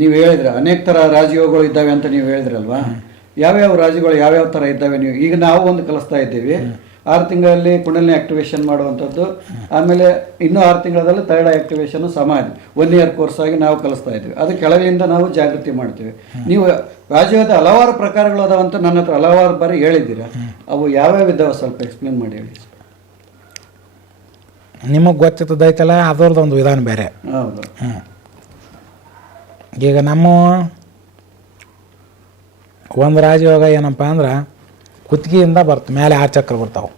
ನೀವು ಹೇಳಿದ್ರೆ ಅನೇಕ ಥರ ರಾಜಯೋಗಗಳು ಇದ್ದಾವೆ ಅಂತ ನೀವು ಹೇಳಿದ್ರಲ್ವಾ? ಯಾವ್ಯಾವ ರಾಜಗಳು ಯಾವ್ಯಾವ ಥರ ಇದ್ದಾವೆ ನೀವು? ಈಗ ನಾವು ಒಂದು ಕಲಿಸ್ತಾ ಇದ್ದೀವಿ. ಆರು ತಿಂಗಳಲ್ಲಿ ಕುಂಡಲಿನಿ ಆಕ್ಟಿವೇಶನ್ ಮಾಡುವಂಥದ್ದು. ಆಮೇಲೆ ಇನ್ನೂ ಆರು ತಿಂಗಳಲ್ಲಿ ತೈಡ ಆಕ್ಟಿವೇಶನ್ ಸಮಾಧಿ. ಒನ್ ಇಯರ್ ಕೋರ್ಸ್ ಆಗಿ ನಾವು ಕಲಿಸ್ತಾ ಇದ್ದೀವಿ. ಅದು ಕೆಳಗಿಂದ ನಾವು ಜಾಗೃತಿ ಮಾಡ್ತೀವಿ. ನೀವು ರಾಜಯೋಗದ ಹಲವಾರು ಪ್ರಕಾರಗಳು ಅದಾವ ಅಂತ ನನ್ನ ಹತ್ರ ಹಲವಾರು ಬಾರಿ ಹೇಳಿದ್ದೀರಾ? ಅವು ಯಾವ್ಯಾವ ಇದ್ದಾವೆ ಸ್ವಲ್ಪ ಎಕ್ಸ್ಪ್ಲೇನ್ ಮಾಡಿ ಹೇಳಿ. ನಿಮಗೆ ಗೊತ್ತಿದ್ದೈತಲ್ಲ ಅದರದ್ದು ಒಂದು ವಿಧಾನ ಬೇರೆ. ಹೌದು. ಹ್ಞೂ ಈಗ ನಮ್ಮ ಒಂದು ರಾಜಯೋಗ ಏನಪ್ಪ ಅಂದ್ರೆ ಕುತ್ತಿಗೆಯಿಂದ ಬರ್ತ ಮೇಲೆ ಆರು ಚಕ್ರ ಬರ್ತಾವೆ.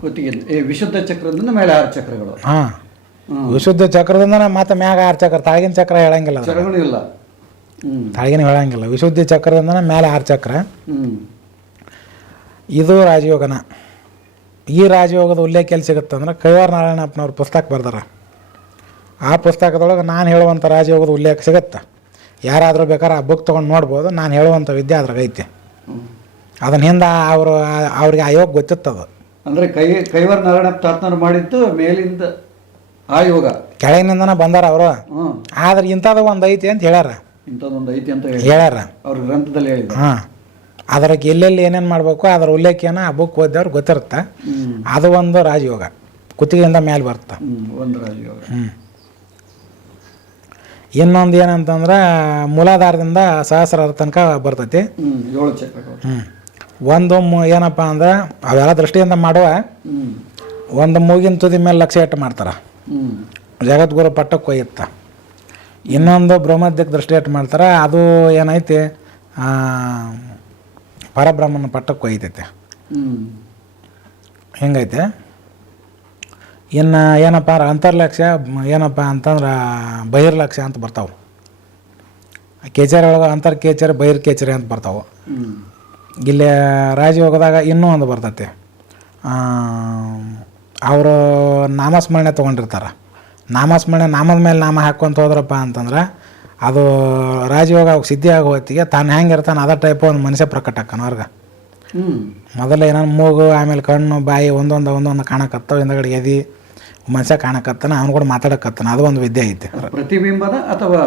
ಕುತ್ತಿಗೆ ವಿಶುದ್ಧ ಚಕ್ರದಿಂದ ಮೇಲೆ ಆರು ಚಕ್ರಗಳು. ಹಾಂ. ವಿಶುದ್ಧ ಚಕ್ರದಿಂದ ಮತ್ತೆ ಮ್ಯಾಗ ಆರು ಚಕ್ರ ತಾಳಗಿನ ಚಕ್ರ ಹೇಳಂಗಿಲ್ಲ. ಇಲ್ಲ. ತಾಳಗಿನ ಹೇಳಂಗಿಲ್ಲ. ವಿಶುದ್ಧಿ ಚಕ್ರದಿಂದ ಮೇಲೆ ಆರು ಚಕ್ರ. ಇದು ರಾಜಯೋಗನ. ಈ ರಾಜಯೋಗದ ಉಲ್ಲೇಖ ಎಲ್ಲಿ ಸಿಗುತ್ತಂದ್ರೆ ಕೈವಾರ ನಾರಾಯಣಪ್ಪನವ್ರ ಪುಸ್ತಕ ಬರ್ದಾರ. ಆ ಪುಸ್ತಕದೊಳಗೆ ನಾನು ಹೇಳುವಂಥ ರಾಜಯೋಗದ ಉಲ್ಲೇಖ ಸಿಗುತ್ತೆ? ಯಾರಾದರೂ ಬೇಕಾದ್ರೆ ಆ ಬುಕ್ ತೊಗೊಂಡು ನೋಡ್ಬೋದು. ನಾನು ಹೇಳುವಂಥ ವಿದ್ಯೆ ಅದ್ರಾಗ ಐತೆ ಹ್ಮ್. ಅದನ್ನ ಹಿಂದೆ ಅವರು ಅವ್ರಿಗೆ ಆಯೋಗ ಯೋಗ ಗೊತ್ತಿತ್ತದು. ಅಂದರೆ ಕೈ ಕೈವರ ನಾರಾಯಣ ಮಾಡಿದ್ದು ಮೇಲಿಂದ ಆಯೋಗ ಯೋಗ. ಕೆಳಗಿನಿಂದನೇ ಬಂದಾರ ಅವರು. ಆದ್ರೆ ಇಂಥದ್ದು ಒಂದು ಐತಿ ಅಂತ ಹೇಳ್ಯಾರ. ಇಂಥದ್ದೊಂದು ಐತಿ ಅಂತ ಹೇಳಿ ಹೇಳ್ಯಾರ. ಅವ್ರ ಗ್ರಂಥದಲ್ಲಿ ಹೇಳಿದ್ರು. ಹಾಂ. ಅದ್ರಾಗ ಎಲ್ಲೆಲ್ಲಿ ಏನೇನು ಮಾಡಬೇಕು ಅದರ ಉಲ್ಲೇಖ ಏನೋ ಆ ಬುಕ್ ಓದಿದವ್ರು ಗೊತ್ತಿರುತ್ತೆ. ಅದು ಒಂದು ರಾಜಯೋಗ. ಕುತ್ತಿಗೆಯಿಂದ ಮೇಲೆ ಬರುತ್ತೆ ಒಂದು ರಾಜಯೋಗ. ಹ್ಞೂ ಇನ್ನೊಂದು ಏನಂತಂದ್ರೆ ಮೂಲಾಧಾರದಿಂದ ಸಹಸ್ರಾರ ತನಕ ಬರ್ತೈತಿ. ಹ್ಞೂ ಒಂದು ಏನಪ್ಪ ಅಂದ್ರೆ ಅವೆಲ್ಲ ದೃಷ್ಟಿಯಿಂದ ಮಾಡುವ. ಒಂದು ಮೂಗಿನ ತುದಿ ಮೇಲೆ ಲಕ್ಷ ಇಟ್ಟು ಮಾಡ್ತಾರೆ. ಜಗದ್ಗುರು ಪಟ್ಟಕ್ಕೆ ಒಯ್ಯುತ್ತೆ. ಇನ್ನೊಂದು ಬ್ರಹ್ಮದ್ಯಕ್ಕೆ ದೃಷ್ಟಿ ಇಟ್ಟು ಮಾಡ್ತಾರೆ ಅದು ಏನೈತಿ? ಆ, ಪರಬ್ರಹ್ಮನ ಪಟ್ಟಕ್ಕೆ ಒಯ್ತೈತೆ. ಹಿಂಗೈತೆ? ಇನ್ನು ಏನಪ್ಪ ಅಂತರ್ಲಕ್ಷ್ಯ ಏನಪ್ಪ ಅಂತಂದ್ರೆ ಬಹಿರ್ಲಕ್ಷ್ಯ ಅಂತ ಬರ್ತಾವೆ. ಕೇಚರಿ ಒಳಗೆ ಅಂತರ್ ಕೇಚರಿ ಬಹಿರ್ ಕೇಚರಿ ಅಂತ ಬರ್ತಾವೆ. ಇಲ್ಲಿ ರಾಜಯೋಗದಾಗ ಇನ್ನೂ ಒಂದು ಬರ್ತೈತೆ. ಅವರು ನಾಮಸ್ಮರಣೆ ತೊಗೊಂಡಿರ್ತಾರೆ. ನಾಮಸ್ಮರಣೆ ನಾಮದ ಮೇಲೆ ನಾಮ ಹಾಕ್ಕೊಂತ ಹೋದ್ರಪ್ಪ ಅಂತಂದ್ರೆ ಅದು ರಾಜಯೋಗ ಅವಾಗ ಸಿದ್ಧಿ ಆಗೋ ಹೊತ್ತಿಗೆ ತಾನು ಹೆಂಗೆ ಇರ್ತಾನೆ ಅದೇ ಟೈಪ್ ಒಂದು ಮನುಷ್ಯ ಪ್ರಕಟ ಆಕ್ಕನ ಅವ್ರಿಗೆ. ಮೊದಲು ಏನೋ ಮೂಗು ಆಮೇಲೆ ಕಣ್ಣು ಬಾಯಿ ಒಂದೊಂದು ಒಂದೊಂದು ಕಾಣಕತ್ತವ ಹಿಂದಗಡೆ ಎದಿ. ಮನುಷ್ಯ ಕಾಣಕತ್ತಾನ ಅವ್ನು ಕೂಡ ಮಾತಾಡಕತ್ತಾನ ಅದು ಒಂದು ವಿದ್ಯೆ ಐತೆ. ಪ್ರತಿಬಿಂಬದ ಅಥವಾ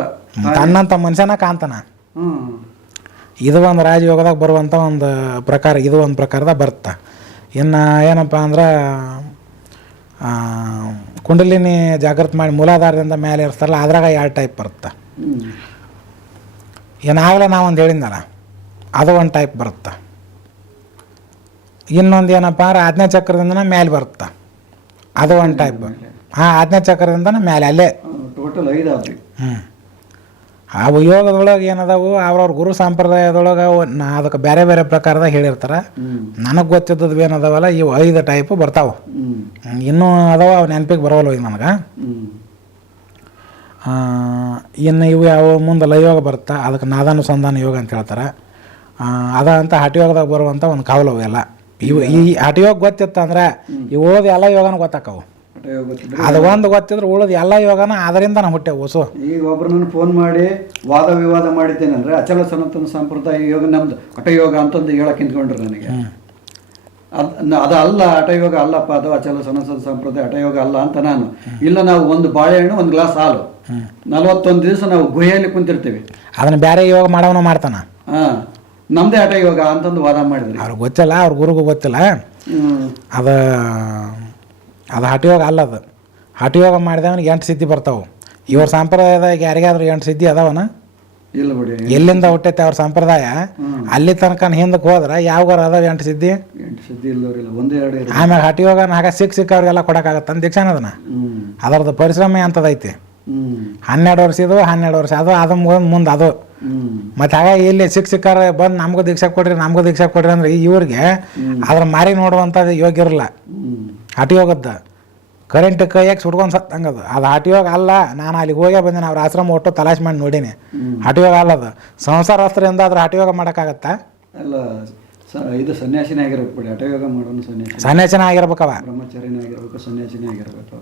ತನ್ನಂತ ಮನುಷ್ಯನ ಕಾಣ್ತಾನ. ಇದು ಒಂದು ರಾಜಯೋಗದಾಗ ಬರುವಂಥ ಒಂದು ಪ್ರಕಾರ ಇದು ಒಂದು ಪ್ರಕಾರದಾಗ ಬರುತ್ತೆ ಇನ್ನು ಏನಪ್ಪ ಅಂದ್ರೆ ಕುಂಡಲಿನಿ ಜಾಗೃತಿ ಮಾಡಿ ಮೂಲಾಧಾರದಿಂದ ಮೇಲೆ ಇರ್ತಾರಲ್ಲ ಅದ್ರಾಗ ಎರಡು ಟೈಪ್ ಬರುತ್ತೆ ಏನಾಗ್ಲೇ ನಾವೊಂದು ಹೇಳಿದ್ನಲ್ಲ ಅದು ಒಂದು ಟೈಪ್ ಬರುತ್ತೆ ಇನ್ನೊಂದು ಏನಪ್ಪ ಅಂದ್ರೆ ಆಜ್ಞಾ ಚಕ್ರದಿಂದ ಮೇಲೆ ಬರುತ್ತೆ ಅದು ಒನ್ ಟೈಪ್ ಹಾಂ ಆಜ್ಞಾ ಚಕ್ರದಿಂದ ಮೇಲೆ ಅಲ್ಲೇ. ಟೋಟಲ್ ಐದು ಆದ್ರಿ. ಹ್ಞೂ ಆ ಯೋಗದೊಳಗೆ ಏನದಾವು ಅವ್ರವ್ರ ಗುರು ಸಂಪ್ರದಾಯದೊಳಗೆ ನಾ ಅದಕ್ಕೆ ಬೇರೆ ಬೇರೆ ಪ್ರಕಾರದಾಗ ಹೇಳಿರ್ತಾರೆ. ನನಗೆ ಗೊತ್ತಿದ್ದದ್ದು ಏನದಾವಲ್ಲ ಇವು ಐದು ಟೈಪ್ ಬರ್ತಾವೆ. ಇನ್ನೂ ಅದಾವ ಅವು ನೆನಪಿಗೆ ಬರೋಲ್ಲ ಈಗ ನನಗೆ. ಇನ್ನು ಇವು ಯಾವ ಮುಂದೆ ಲಯೋಗ ಬರುತ್ತೆ ಅದಕ್ಕೆ ನಾದಾನುಸಂಧಾನ ಯೋಗ ಅಂತ ಹೇಳ್ತಾರೆ. ಅದ ಅಂತ ಹಠಯೋಗದಾಗ ಬರುವಂಥ ಒಂದು ಕಾವಲು ಅವು ಎಲ್ಲ. ಇವು ಈ ಹಠಯೋಗ ಗೊತ್ತಿತ್ತು ಅಂದ್ರೆ ಈ ಉಳಿದ ಎಲ್ಲ ಯೋಗನ ಗೊತ್ತಾಕವು. ಯೋಗ ಅದು ಒಂದು ಗೊತ್ತಿದ್ರೆ ಉಳಿದ ಎಲ್ಲ ಯೋಗನ ಅದರಿಂದ ನಾವು ಹುಟ್ಟೆ ಹೊಸು. ಈಗ ಒಬ್ಬರನ್ನ ಫೋನ್ ಮಾಡಿ ವಾದ ವಿವಾದ ಮಾಡಿದ್ದೇನೆಂದ್ರೆ ಅಚಲ ಸನಾತನ ಸಂಪ್ರದಾಯ ಯೋಗ ನಮ್ದು. ಹಠಯೋಗ ಅಂತಂದು ಹೇಳಕ್ ನಿಂತ್ಕೊಂಡ್ರು ನನಗೆ. ಅದು ಅದು ಅಲ್ಲ ಹಠಯೋಗ ಅಲ್ಲಪ್ಪ ಅದು ಅಚಲ ಸನಾತನ ಸಂಪ್ರದಾಯ ಹಠಯೋಗ ಅಲ್ಲ ಅಂತ ನಾನು. ಇಲ್ಲ ನಾವು ಒಂದು ಬಾಳೆಹಣ್ಣು ಒಂದು ಗ್ಲಾಸ್ ಹಾಲು. ನಲವತ್ತೊಂದು ದಿವಸ ನಾವು ಗುಹೆಯಲ್ಲಿ ಕುಂತಿರ್ತೀವಿ. ಅದನ್ನ ಬೇರೆ ಯೋಗ ಮಾಡವನು ಮಾಡ್ತಾನ. ಹಾ. ನಮ್ದೇ ಇವಾಗ ಅಂತಂದು ವಾದ ಮಾಡಿದ್ರಿ. ಅವ್ರಿಗೆ ಗೊತ್ತಿಲ್ಲ ಅವ್ರ ಗುರುಗೂ ಗೊತ್ತಿಲ್ಲ. ಅದು ಅದು ಹಠಯೋಗ ಅಲ್ಲ ಅದು. ಹಠಯೋಗ ಮಾಡಿದವನಿಗೆ ಎಂಟು ಸಿದ್ಧಿ ಬರ್ತಾವೆ. ಇವ್ರ ಸಂಪ್ರದಾಯದಾಗ ಯಾರಿಗಾದ್ರೂ ಎಂಟು ಸಿದ್ಧಿ ಅದಾವನ? ಇಲ್ಲ ಬಿಡಿ. ಎಲ್ಲಿಂದ ಹುಟ್ಟೈತೆ ಅವ್ರ ಸಂಪ್ರದಾಯ? ಅಲ್ಲಿ ತನಕ ಹಿಂದಕ್ಕೆ ಹೋದ್ರೆ ಯಾವಾಗ ಅದಾವ ಎಂಟು ಸಿದ್ಧಿ? ಎಂಟು ಸಿದ್ಧಿ ಇಲ್ಲವ್ರಿಲ್ಲ ಒಂದೇ ಎರಡು ಆಮೇಲೆ ಆಮ್ಯಾಗ ಸಿಕ್ಕ ಸಿಕ್ಕ ಅವ್ರಿಗೆಲ್ಲ ಕೊಡೋಕ್ಕಾಗತ್ತಂತ ದೀಕ್ಷಾನ ಅದನ್ನ ಹ್ಮ್. ಅದರದ್ದು ಪರಿಶ್ರಮ ಅಂತದೈತಿ. ಹ್ಮ್. ಹನ್ನೆರಡು ವರ್ಷ ಇದು ಹನ್ನೆರಡು ವರ್ಷ ಅದು ಅದು ಮುಂದೆ ಅದು. ಮತ್ತು ಆಗ ಇಲ್ಲಿ ಸಿಕ್ಕ ಸಿಕ್ಕಾರ ಬಂದು ನಮಗೂ ದೀಕ್ಷಾ ಕೊಡ್ರಿ ನಮಗೂ ದೀಕ್ಷಾ ಕೊಡ್ರಿ ಅಂದ್ರೆ ಇವ್ರಿಗೆ ಅದ್ರ ಮಾರಿ ನೋಡುವಂಥದ್ದು ಯೋಗ್ಯ ಇರಲ್ಲ. ಹಟಿ ಹಠಯೋಗದ ಕರೆಂಟ್ ಕೈಯಾಗ ಸುಟ್ಕೊಂಡು ಸತ್ತಂಗದು ಅದು. ಹಟಿಯೋಗ ಅಲ್ಲ ನಾನು ಅಲ್ಲಿಗೆ ಹೋಗೇ ಬಂದೇನೆ ಅವ್ರ ಆಶ್ರಮ ಒಟ್ಟು ತಲಾಶ್ ಮಾಡಿ ನೋಡೀನಿ. ಹಠಯೋಗ ಅಲ್ಲ ಅದು. ಸಂಸಾರಸ್ತ್ರದಿಂದ ಅದ್ರ ಹಟಿಯೋಗ ಮಾಡೋಕ್ಕಾಗತ್ತಾ? ಅಲ್ಲ ಇದು ಸನ್ಯಾಸಿನೇ ಆಗಿರ್ಬೇಕು ಬಿಡಿ. ಹಠಯೋಗ ಮಾಡೋನು ಸನ್ಯಾಸಿ ಸನ್ಯಾಸನ ಆಗಿರ್ಬೇಕವ. ಬ್ರಹ್ಮಚಾರಿನೇ ಆಗಿರ್ಬೇಕು ಸನ್ಯಾಸಿನೇ ಆಗಿರ್ಬೇಕು.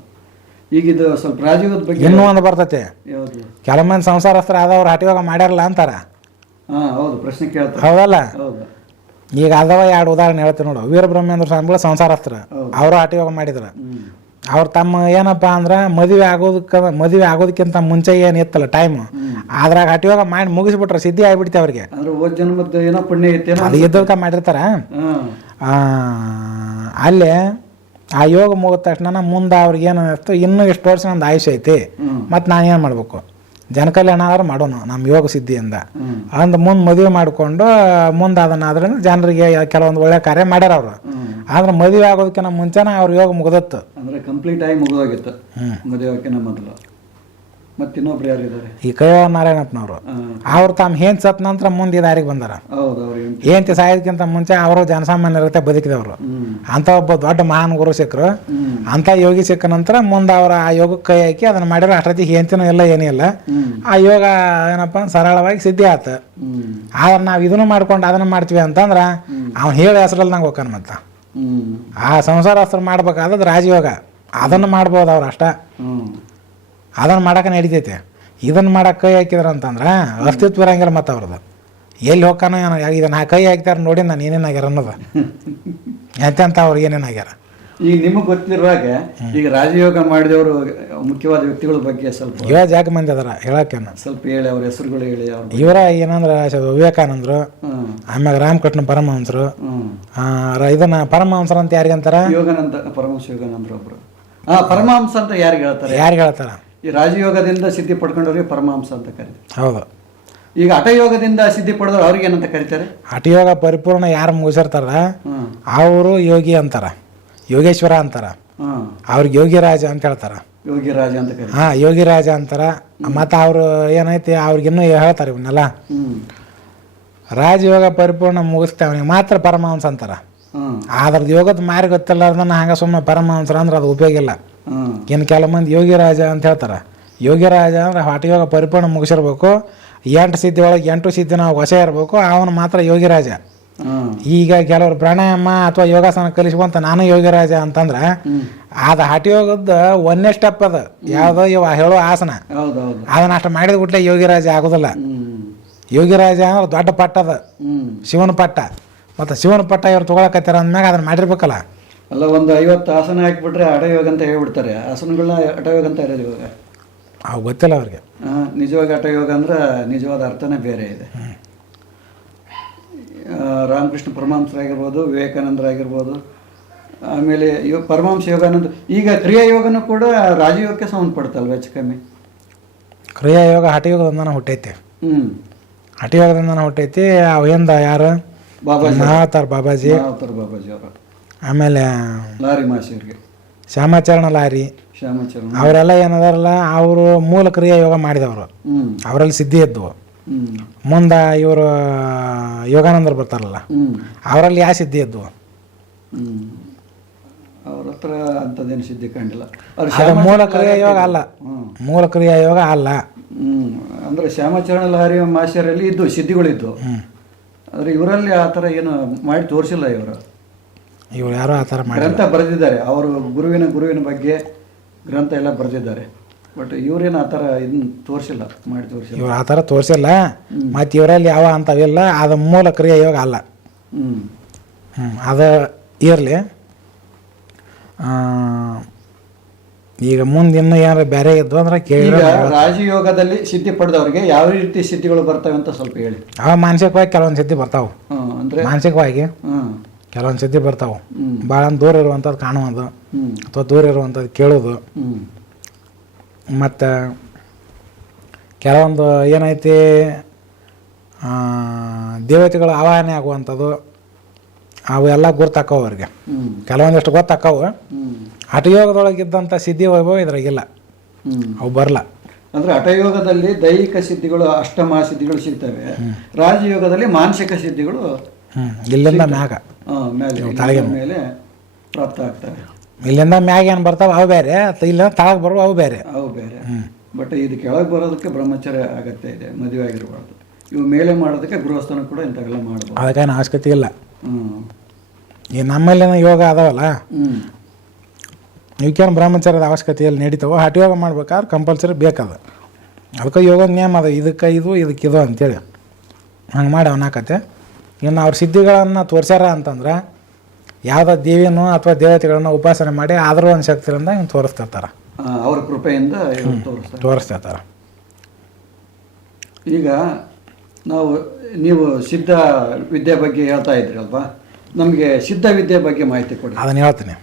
ಈಗ ಇದು ಸ್ವಲ್ಪ ರಾಜಯೋಗದ ಬಗ್ಗೆ ಇನ್ನೂ ಒಂದು ಬರ್ತೈತಿ. ಯಾವುದು? ಸಂಸಾರಸ್ತ್ರ ಆದವ್ರು ಹಠಯೋಗ ಮಾಡ್ಯಾರಲ್ಲ ಅಂತಾರ. ಹಾ ಹೌದು ಪ್ರಶ್ನೆ ಕೇಳ್ತಾರೆ. ಹೌದಲ್ಲ? ಹೌದು. ಈಗ ಅದವ ಎರಡು ಉದಾಹರಣೆ ಹೇಳ್ತೀನಿ ನೋಡು. ವೀರಬ್ರಹ್ಮೇಂದ್ರ ಸ್ವಾಮಿಗಳು ಸಂಸಾರಸ್ತ್ರ ಅವರು ಹಠಯೋಗ ಮಾಡಿದ್ರು. ಹ್ಮ್. ಅವ್ರು ತಮ್ಮ ಏನಪ್ಪ ಅಂದ್ರೆ ಮದುವೆ ಆಗೋದಕ್ಕ ಮದುವೆ ಆಗೋದಕ್ಕಿಂತ ಮುಂಚೆ ಏನು ಇತ್ತಲ್ಲ ಟೈಮ್ ಅದ್ರಾಗ ಹಟಿಯೋಗ ಮಾಡಿ ಮುಗಿಸ್ಬಿಟ್ರೆ ಸಿದ್ಧಿ ಆಗ್ಬಿಡ್ತಿ ಅವ್ರಿಗೆ. ಅಂದ್ರೆ ಹೋದ ಜನ್ಮದ ಏನೋ ಪುಣ್ಯ ಐತೇನೋ ಅದು ಇದ್ದದಕ್ಕೆ ಮಾಡಿರ್ತಾರ. ಆ, ಅಲ್ಲೇ ಆ ಯೋಗ ಮುಗಿದ ತಕ್ಷಣ ಮುಂದೆ ಅವ್ರಿಗೆ ಏನು ಅನಿಸ್ತು ಇನ್ನೂ ಎಷ್ಟು ವರ್ಷ ನಂದು ಆಯುಷ್ ಐತಿ. ಮತ್ತು ನಾನು ಏನು ಮಾಡಬೇಕು? ಜನಕಲ್ಯಾಣ ಆದ್ರೆ ಮಾಡೋಣ ನಮ್ಮ ಯೋಗ ಸಿದ್ಧಿಯಿಂದ. ಅಂದ ಮುಂದೆ ಮದುವೆ ಮಾಡಿಕೊಂಡು ಮುಂದೆ ಅದನ್ನಾದ್ರೆ ಜನರಿಗೆ ಕೆಲವೊಂದು ಒಳ್ಳೆ ಕಾರ್ಯ ಮಾಡ್ಯಾರ ಅವರು. ಆದ್ರೆ ಮದುವೆ ಆಗೋದಕ್ಕಿಂತ ಮುಂಚೆನೇ ಅವ್ರ ಯೋಗ ಮುಗ್ದತ್ತು. ಅಂದ್ರೆ ಕಂಪ್ಲೀಟ್ ಆಗಿ ಮುಗಿದೋಗಿತ್ತು. ಮೊದಲು. ಮತ್ತೆ ಇನ್ನೊಬ್ರು ಯಾರಿದ್ದಾರೆ? ಈ ಕೈವಾರ ನಾರಾಯಣಪ್ಪನವರು. ಅವ್ರು ತಮ್ಮ ಹೇನ್ ಸತ್ ನಂತರ ಮುಂದೆ ದಾರಿಗೆ ಬಂದಾರ? ಹೌದು ಅವ್ರು ಏನು ಏಂತಿ ಸಾಯೋದಕ್ಕಿಂತ ಮುಂಚೆ ಅವರು ಜನಸಾಮಾನ್ಯರತೆ ಬದುಕಿದವರು. ಹ್ಮ್. ಅಂತ ಒಬ್ಬ ದೊಡ್ಡ ಮಹಾನ್ ಗುರು ಸಿಕ್ಕರು ಹ್ಮ್. ಅಂತ ಯೋಗಿ ಸಿಕ್ಕ ನಂತರ ಮುಂದೆ ಅವರ ಆ ಯೋಗಕ್ಕೆ ಕೈ ಹಾಕಿ ಅದನ್ನ ಮಾಡಿದ್ರೆ ಅಷ್ಟೊತ್ತಿಗೆ ಏಂತಿನೂ ಇಲ್ಲ ಏನಿಲ್ಲ ಹ್ಮ್. ಆ ಯೋಗ ಏನಪ್ಪ ಸರಳವಾಗಿ ಸಿದ್ಧಿ ಆತು. ಹ್ಮ್. ಆದ್ರೆ ನಾವು ಇದನ್ನು ಮಾಡ್ಕೊಂಡು ಅದನ್ನ ಮಾಡ್ತೀವಿ ಅಂತಂದ್ರೆ ಅವ್ನು ಹೇಳ ಹೆಸರಲ್ಲಿ ನಂಗೆ ಹೋಗ್ತಾನ ಮತ್ತೆ. ಹ್ಮ್. ಆ ಸಂಸಾರಾಸ್ತ್ರ ಮಾಡ್ಬೇಕಾದ್ರೆ ರಾಜಯೋಗ. ಅದನ್ನು ಮಾಡ್ಬೋದು ಅವ್ರು ಅಷ್ಟ. ಹ್ಮ್. ಅದನ್ನು ಮಾಡಕ್ಕೆ ನಡಿತೈತೆ. ಇದನ್ನು ಮಾಡಕ್ಕೆ ಕೈ ಹಾಕಿದ್ರ ಅಂತಂದ್ರೆ ಅಸ್ತಿತ್ವ ಇರಂಗಿಲ್ಲ ಮತ್ತು ಅವ್ರದ್ದು ಎಲ್ಲಿ ಹೋಗ್ಕಾನ ಇದನ್ನು ಕೈ ಹಾಕ್ತಾರೆ ನೋಡಿ ನಾನು ಏನೇನಾಗ್ಯಾರ ಅನ್ನೋದು. ಎಂತೆಂತ ಅವ್ರಿಗೆ ಏನೇನಾಗ್ಯಾರ ಈಗ ನಿಮಗೆ ಗೊತ್ತಿರುವಾಗ ಈಗ ರಾಜಯೋಗ ಮಾಡಿದವರು ಮುಖ್ಯವಾದ ವ್ಯಕ್ತಿಗಳ ಬಗ್ಗೆ ಸ್ವಲ್ಪ ಇವಾಗ ಜಾಗ ಮಂದಿ ಅದರ ಹೇಳಕ್ಕೆ ಸ್ವಲ್ಪ ಹೇಳಿ ಅವ್ರ ಹೆಸರುಗಳು ಹೇಳಿ ಇವರ ಏನಂದ್ರೆ ವಿವೇಕಾನಂದರು ಆಮ್ಯಾಗ ರಾಮಕೃಷ್ಣ ಪರಮಹಂಸರು ಇದನ್ನ ಪರಮಹಂಸರ ಅಂತ ಯಾರಿಗಂತಾರ ಯೋಗಾನಂದ ಪರಮಹಂಸ ಯೋಗಾನಂದ್ರ ಒಬ್ರು. ಪರಮಹಂಸ ಅಂತ ಯಾರಿಗೆ ಹೇಳ್ತಾರೆ? ಯಾರಿಗೆ ಹೇಳ್ತಾರ? ಈ ರಾಜಯೋಗದಿಂದ ಸಿದ್ಧಿ ಪಡ್ಕೊಂಡವ್ರಿಗೆ ಪರಮಹಂಸ ಅಂತ ಕರೀತಾರೆ. ಹೌದು. ಈಗ ಹಠಯೋಗದಿಂದ ಸಿದ್ಧಿ ಪಡೆದವ್ರು ಅವ್ರಿಗೆ ಏನಂತ ಕರೀತಾರೆ? ಹಠಯೋಗ ಪರಿಪೂರ್ಣ ಯಾರು ಮುಗಿಸಿರ್ತಾರ? ಅವರು ಯೋಗಿ ಅಂತಾರ. ಯೋಗೇಶ್ವರ ಅಂತಾರ. ಅವ್ರಿಗೆ ಯೋಗಿರಾಜ ಅಂತ ಹೇಳ್ತಾರ. ಯೋಗಿ ರಾಜ ಅಂತ ಕರೀತಾರೆ. ಹಾ ಯೋಗಿರಾಜ ಅಂತಾರ. ಮತ್ತು ಅವರು ಏನೈತಿ ಅವ್ರಿಗಿನ್ನೂ ಹೇಳ್ತಾರೆ ಇವನ್ನೆಲ್ಲ. ರಾಜಯೋಗ ಪರಿಪೂರ್ಣ ಮುಗಿಸ್ತೇವೆ ಅವನಿಗೆ ಮಾತ್ರ ಪರಮಹಂಸ ಅಂತಾರ. ಅದ್ರದ್ದು ಯೋಗದ ಮಾರಿ ಅದನ್ನ ಹಂಗೆ ಸುಮ್ಮನೆ ಪರಮಹಂಸರ ಅಂದ್ರೆ ಅದು ಉಪಯೋಗ ಇಲ್ಲ. ಇನ್ನು ಕೆಲವು ಮಂದಿ ಯೋಗಿರಾಜ ಅಂತ ಹೇಳ್ತಾರೆ. ಯೋಗಿರಾಜ ಅಂದ್ರೆ ಹಾಟಿಯೋಗ ಪರಿಪೂರ್ಣ ಮುಗಿಸಿರ್ಬೇಕು. ಎಂಟು ಸಿದ್ಧಿ ಒಳಗೆ ಎಂಟು ಸಿದ್ಧಿ ನಾವು ವಶ ಇರಬೇಕು. ಅವನು ಮಾತ್ರ ಯೋಗಿರಾಜ. ರಾಜ ಈಗ ಕೆಲವರು ಪ್ರಾಣಾಯಾಮ ಅಥವಾ ಯೋಗಾಸನ ಕಲಿಸ್ಕೊಂತ ನಾನು ಯೋಗಿರಾಜ ಅಂತಂದ್ರೆ ಅದ ಅದು ಹಠಯೋಗದ ಒಂದೇ ಸ್ಟೆಪ್ ಅದು. ಯಾವುದೋ ಇವ ಹೇಳೋ ಆಸನ. ಅದನ್ನ ಅಷ್ಟು ಮಾಡಿದ ಕೂಡಲೇ ಯೋಗಿರಾಜ ಆಗೋದಿಲ್ಲ. ಯೋಗಿರಾಜ ಅಂದ್ರೆ ದೊಡ್ಡ ಪಟ್ಟ ಅದು. ಶಿವನ ಪಟ್ಟ. ಮತ್ತು ಶಿವನ ಪಟ್ಟ ಇವ್ರು ತಗೊಳಕತ್ತಾರ ಅಂದ್ಮ್ಯಾಗ ಅದನ್ನ ಮಾಡಿರ್ಬೇಕಲ್ಲ. ಅಲ್ಲ ಒಂದು ಐವತ್ತು ಆಸನ ಹಾಕಿಬಿಟ್ರೆ ಹಠಯೋಗ ಅಂತ ಹೇಳ್ಬಿಡ್ತಾರೆ. ಆಸನಗಳನ್ನ ಹಠಯೋಗ ಅಂತ ಇರೋದು ಇವಾಗ. ಗೊತ್ತಿಲ್ಲ ಅವ್ರಿಗೆ. ಹಾಂ ನಿಜವಾಗಿ ಹಠಯೋಗ ಅಂದ್ರೆ ನಿಜವಾದ ಅರ್ಥನೇ ಬೇರೆ ಇದೆ. ರಾಮಕೃಷ್ಣ ಪರಮಹಂಸರಾಗಿರ್ಬೋದು ವಿವೇಕಾನಂದರಾಗಿರ್ಬೋದು ಆಮೇಲೆ ಇವ ಪರಮಹಂಸ ಯೋಗಾನಂದ ಈಗ ಕ್ರಿಯಾ ಯೋಗನೂ ಕೂಡ ರಾಜಯೋಗಕ್ಕೆ ಸಂಬಂಧಪಡುತ್ತಲ್ವ ಹೆಚ್ಚು ಕಮ್ಮಿ? ಕ್ರಿಯಾಯೋಗ ಹಠಯೋಗದಿಂದನ ಹುಟ್ಟೈತಿ. ಹ್ಮ್. ಹಠಯೋಗದಿಂದ ಹುಟ್ಟೈತಿ. ಅವೇಂದ ಯಾರು? ಬಾಬಾಜಿ. ಬಾಬಾಜಿ. ಬಾಬಾಜಿ ಅವರು. ಆಮೇಲೆ ಲಾರಿ ಮಾಸಿಯವ್ರಿಗೆ ಶ್ಯಾಮಾಚರಣ ಲಾರಿ. ಶ್ಯಾಮಾಚರಣ. ಅವರೆಲ್ಲ ಏನದಾರಲ್ಲ ಅವರು ಮೂಲ ಕ್ರಿಯಾ ಯೋಗ ಮಾಡಿದವರು. ಅವರಲ್ಲಿ ಸಿದ್ಧಿ ಎದ್ದವು ಮುಂದ ಇವರು ಯೋಗಾನಂದರು ಬರ್ತಾರಲ್ಲ ಅವರಲ್ಲಿ ಯಾವ ಸಿದ್ಧಿ ಹ್ಮ್. ಅವ್ರ ಹತ್ರ ಅಂಥದ್ದೇನು ಸಿದ್ಧಿ ಕಂಡಿಲ್ಲ. ಅವ್ರು ಅದು ಮೂಲ ಕ್ರಿಯಾ ಯೋಗ ಅಲ್ಲ. ಮೂಲ ಕ್ರಿಯಾ ಯೋಗ ಅಲ್ಲ. ಅಂದ್ರೆ ಶ್ಯಾಮಾಚರಣ ಲಹರಿ ಮಾಸ್ಯರಲ್ಲಿ ಇದ್ದು ಸಿದ್ಧಿಗಳಿದ್ದು. ಇದ್ದು ಆದ್ರೆ ಇವರಲ್ಲಿ ಆ ಥರ ಏನು ಮಾಡಿ ತೋರಿಸಿಲ್ಲ ಇವರು. ಇವ್ರು ಯಾರೋ ಆ ಥರ ಮಾಡಿ ಗ್ರಂಥ ಬರೆದಿದ್ದಾರೆ. ಅವರು ಗುರುವಿನ ಗುರುವಿನ ಬಗ್ಗೆ ಗ್ರಂಥ ಎಲ್ಲ ಬರೆದಿದ್ದಾರೆ. ಬಟ್ ಇವರೇನು ಆ ಥರ ಇದನ್ನ ತೋರಿಸಿಲ್ಲ ಮಾಡಿ ತೋರಿಸಿಲ್ಲ. ಇವ್ರು ಆ ಥರ ತೋರಿಸಿಲ್ಲ. ಮತ್ತು ಇವರಲ್ಲಿ ಯಾವ ಅಂಥವಿಲ್ಲ ಅದು ಮೂಲ ಕ್ರಿಯೆ ಯೋಗ ಅಲ್ಲ. ಹ್ಞೂ ಹ್ಞೂ ಅದು ಇರಲಿ. ಈಗ ಮುಂದೆ ಇನ್ನೂ ಏನಾರ ಬೇರೆ ಇದ್ವು ಅಂದ್ರೆ ಕೇಳಿ ಕೇಳಿದ್ರೆ ರಾಜಯೋಗದಲ್ಲಿ ಸಿದ್ಧಿ ಪಡೆದವ್ರಿಗೆ ಯಾವ ರೀತಿ ಸಿದ್ಧಿಗಳು ಬರ್ತವೆ ಅಂತ ಸ್ವಲ್ಪ ಹೇಳಿ. ಆ ಮಾನಸಿಕವಾಗಿ ಕೆಲವೊಂದು ಸಿದ್ಧಿ ಬರ್ತಾವೆ. ಅಂದ್ರೆ ಮಾನಸಿಕವಾಗಿ. ಕೆಲವೊಂದು ಸತಿ ಬರ್ತಾವೆ. ಭಾಳ ದೂರ ಇರುವಂಥದ್ದು ಕಾಣುವುದು ಅಥವಾ ದೂರ ಇರುವಂಥದ್ದು ಕೇಳೋದು. ಮತ್ತು ಕೆಲವೊಂದು ಏನೈತಿ ದೇವತೆಗಳು ಆವಾಹನೆ ಆಗುವಂಥದ್ದು ಅವು ಎಲ್ಲ ಗುರ್ತಾಕವು ಅವ್ರಿಗೆ. ಕೆಲವೊಂದಿಷ್ಟು ಗೊತ್ತಾಕವು ಹಠಯೋಗದೊಳಗಿದ್ದಂಥ ಸಿದ್ಧಿ ವೈಭವ ಇದ್ರಾಗಿಲ್ಲ. ಅವು ಬರಲ್ಲ ಅಂದ್ರೆ ಹಠಯೋಗದಲ್ಲಿ ದೈಹಿಕ ಸಿದ್ಧಿಗಳು ಅಷ್ಟಮ ಸಿದ್ಧಿಗಳು ಸಿಗ್ತವೆ. ರಾಜಯೋಗದಲ್ಲಿ ಮಾನಸಿಕ ಸಿದ್ಧಿಗಳು ಹ್ಞೂ ಇಲ್ಲಿಂದ ಮ್ಯಾಗ ಮೇಲೆ ಇಲ್ಲಿಂದ ಮೇಲೆ ಪ್ರಾಪ್ತ ಆಗ್ತವೆ. ಇಲ್ಲಿಂದ ಮ್ಯಾಗ ಏನು ಬರ್ತಾವೆ? ಅವು ಬೇರೆ. ಇಲ್ಲ ಇಲ್ಲಿಂದ ತಳಗೆ ಬರುವ ಅವು ಬೇರೆ. ಅವು ಬೇರೆ. ಬಟ್ ಇದು ಕೆಳಗೆ ಬರೋದಕ್ಕೆ ಬ್ರಹ್ಮಚರ್ಯ ಆಗತ್ತೆ ಇದೆ ಮದುವೆ ಆಗಿರಬಾರ್ದು. ಇವು ಮೇಲೆ ಮಾಡೋದಕ್ಕೆ ಗೃಹಸ್ಥನ ಕೂಡ ಇಂಥವೆಲ್ಲ ಮಾಡಬಹುದು ಅದಕ್ಕೇನು ಅವಶ್ಯಕತೆ ಇಲ್ಲ. ಈ ನಮ್ಮಲ್ಲಿನ ಯೋಗ ಅದಾವಲ್ಲ? ಇವಕ್ಕೇನು ಬ್ರಹ್ಮಚಾರ್ಯದ ಅವಶ್ಯಕತೆ ಎಲ್ಲಿ ಹಠ ಯೋಗ ಮಾಡ್ಬೇಕಾದ್ರೆ ಕಂಪಲ್ಸರಿ ಬೇಕದು. ಅದಕ್ಕೆ ಯೋಗ ನಿಯಮ ಅದ. ಇದಕ್ಕೆ ಇದು ಇದಕ್ಕೆ ಇದು ಅಂತೇಳಿ. ಹಂಗೆ ಮಾಡಿ ಅವನಾಕತ್ತೆ ಇನ್ನು ಅವ್ರ ಸಿದ್ಧಿಗಳನ್ನು ತೋರಿಸ್ಯಾರ ಅಂತಂದ್ರೆ ಯಾವುದೋ ದೇವಿಯನ್ನು ಅಥವಾ ದೇವತೆಗಳನ್ನು ಉಪಾಸನೆ ಮಾಡಿ ಆದರೂ ಒಂದು ಶಕ್ತಿಯಿಂದ ಇವ್ನು ತೋರಿಸ್ತಿರ್ತಾರೆ. ಅವ್ರ ಕೃಪೆಯಿಂದ ತೋರಿಸ್ತಿರ್ತಾರೆ. ಈಗ ನಾವು ನೀವು ಸಿದ್ಧ ವಿದ್ಯೆ ಬಗ್ಗೆ ಹೇಳ್ತಾ ಇದ್ರಿ ಅಲ್ವಾ? ನಮಗೆ ಸಿದ್ಧ ವಿದ್ಯೆ ಬಗ್ಗೆ ಮಾಹಿತಿ ಕೊಡಿ. ಅದನ್ನು ಹೇಳ್ತೀನಿ.